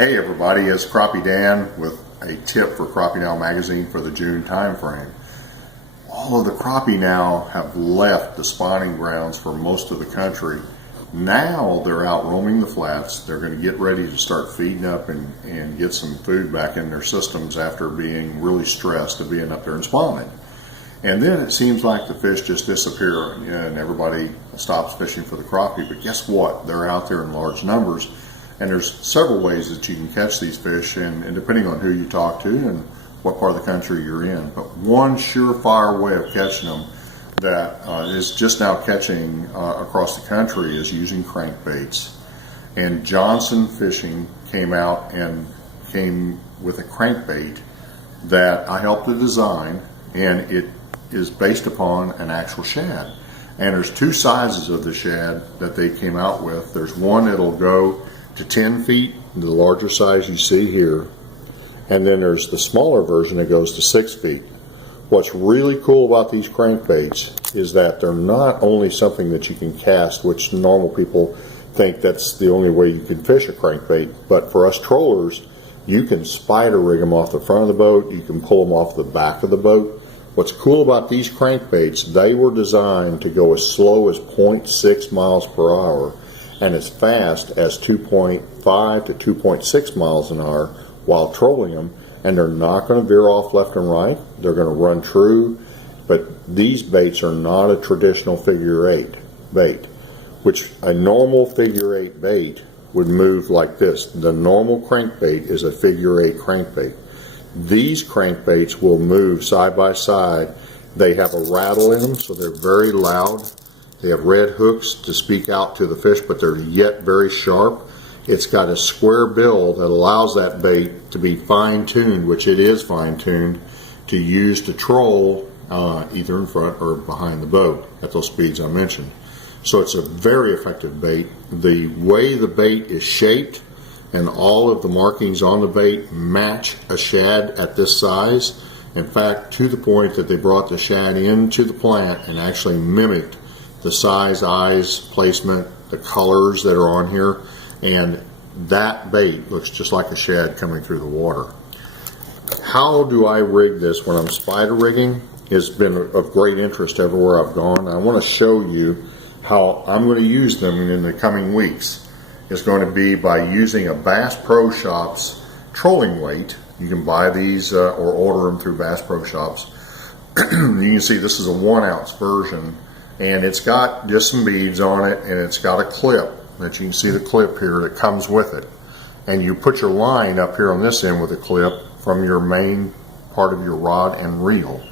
Hey everybody, it's Crappie Dan with a tip for Crappie Now magazine for the June time frame. All of the crappie now have left the spawning grounds for most of the country. Now they're out roaming the flats. They're going to get ready to start feeding up and get some food back in their systems after being really stressed of being up there and spawning. And then it seems like the fish just disappear and everybody stops fishing for the crappie. But guess what? They're out there in large numbers. And there's several ways that you can catch these fish, and depending on who you talk to and what part of the country you're in. But one surefire way of catching them that is just now catching across the country is using crankbaits. And Johnson Fishing came out and came with a crankbait that I helped to design, and it is based upon an actual shad. And there's two sizes of the shad that they came out with. There's one that'll go to 10 feet, the larger size you see here, and then there's the smaller version that goes to 6 feet. What's really cool about these crankbaits is that they're not only something that you can cast, which normal people think that's the only way you can fish a crankbait, but for us trollers, you can spider rig them off the front of the boat, you can pull them off the back of the boat. What's cool about these crankbaits, they were designed to go as slow as 0.6 miles per hour and as fast as 2.5 to 2.6 miles an hour while trolling them, and they're not going to veer off left and right. They're going to run true, but these baits are not a traditional figure eight bait, which a normal figure eight bait would move like this. The normal crankbait is a figure eight crankbait. These crankbaits will move side by side. They have a rattle in them, so they're very loud. They have red hooks to speak out to the fish, but they're yet very sharp. It's got a square bill that allows that bait to be fine-tuned, which it is fine-tuned, to use to troll either in front or behind the boat at those speeds I mentioned. So it's a very effective bait. The way the bait is shaped and all of the markings on the bait match a shad at this size. In fact, to the point that they brought the shad into the plant and actually mimicked the size, eyes, placement, the colors that are on here, and that bait looks just like a shad coming through the water. How do I rig this when I'm spider rigging? It's been of great interest everywhere I've gone. I want to show you how I'm going to use them in the coming weeks. It's going to be by using a Bass Pro Shops trolling weight. You can buy these or order them through Bass Pro Shops. You can see this is a 1 ounce version, and it's got just some beads on it, and it's got a clip that you can see the clip here that comes with it. And you put your line up here on this end with a clip from your main part of your rod and reel.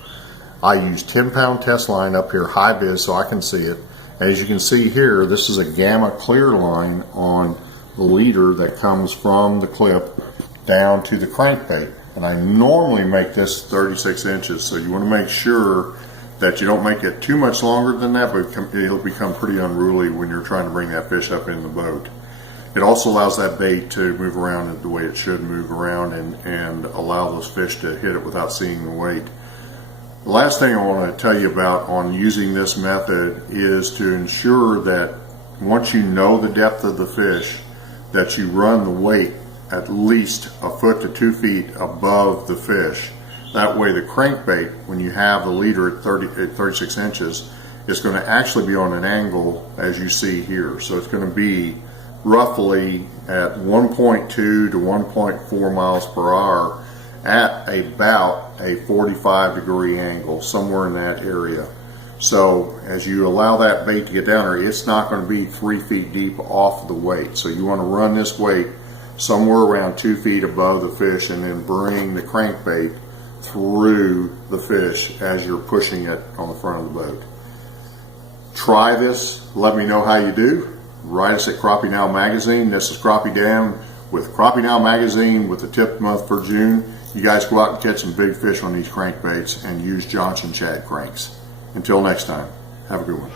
I use 10-pound test line up here, high vis, so I can see it. And as you can see here, this is a gamma clear line on the leader that comes from the clip down to the crankbait. And I normally make this 36 inches, so you want to make sure that you don't make it too much longer than that, but it'll become pretty unruly when you're trying to bring that fish up in the boat. It also allows that bait to move around the way it should move around and allow those fish to hit it without seeing the weight. The last thing I want to tell you about on using this method is to ensure that once you know the depth of the fish, that you run the weight at least a foot to 2 feet above the fish. That way the crankbait, when you have the leader at 36 inches, is going to actually be on an angle as you see here. So it's going to be roughly at 1.2 to 1.4 miles per hour at about a 45-degree angle, somewhere in that area. So as you allow that bait to get down there, it's not going to be 3 feet deep off the weight. So you want to run this weight somewhere around 2 feet above the fish and then bring the crankbait through the fish as you're pushing it on the front of the boat. Try this, let me know how you do. Write us at Crappie Now Magazine. This is Crappie Dan with Crappie Now Magazine with the tip month for June. You guys go out and catch some big fish on these crankbaits and use Johnson Shad cranks. Until next time, have a good one.